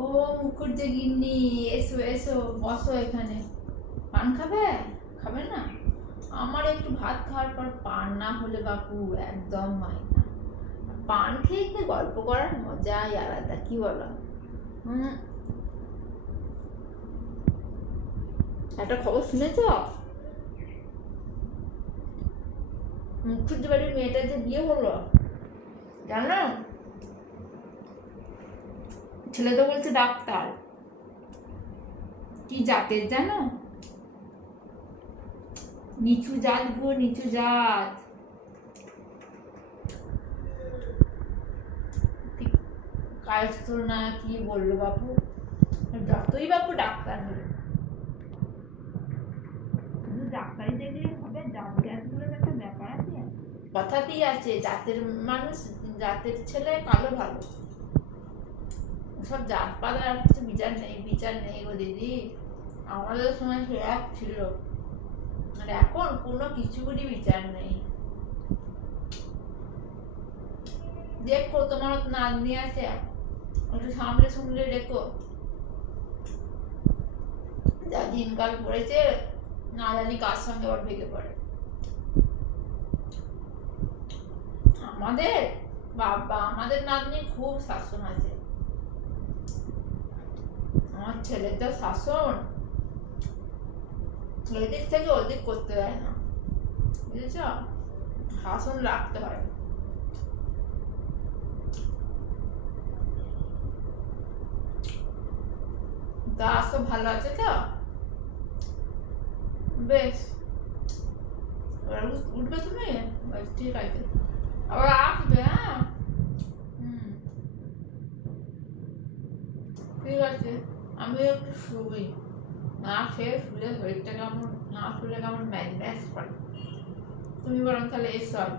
ও মুকুটজে গিন্নি, এসো এসো, বসো এখানে। পান খাবে? খাবে না? আমার একটু ভাত খাওয়ার পর পান না হলে বাপু একদম হয় না। পান খেয়ে খেয়ে গল্প করার মজাই আলাদা, কি বলো? হুম। একটা খবর শুনেছ? মুখুজ্জে বাড়ির মেয়েটার যে বিয়ে হলো, জানো? ছেলে তো বলছে ডাক্তার। কি জাতের জানো? নিচু জাত গো, নিচু জাত। কায়স্থ না কি বললো বাপু, যতই বাপু ডাক্তার হলো, শুধু ডাক্তারি দেখলে হবে? জাত জাতগুলোর একটা ব্যাপার আছে, কথাতেই আছে জাতের মানুষ, জাতের ছেলে কালো ভালো। সব জাত পাতার আর কিছু বিচার নেই, বিচার নেই গো দিদি। আমাদের সময় সে এক ছিল, আর এখন কোনো কিছুরই বিচার নেই। দেখো তোমার নাতনি আছে, একটু সামলে সামলে রেখো। যা দিনকাল পড়েছে, না জানি কার সঙ্গে আবার ভেঙে পড়ে। আমাদের বাবা, আমাদের নাতনি খুব শাসন আছে। আমার ছেলের যা শাসন, এদিক থেকে ওদিক করতে দেয় না, বুঝেছ? শাসন রাখতে হয়। তা সব ভালো আছে তো? বেশ, এবার উঠবে তুমি? বেশ, ঠিক আছে, আবার আসবে। হ্যাঁ, হুম, ঠিক আছে। আমি একটু শুই, না খেয়ে শুলে শরীরটা কেমন, না শুলে কেমন ম্যাজ ম্যাজ করে। তুমি বরং তাহলে এসো আর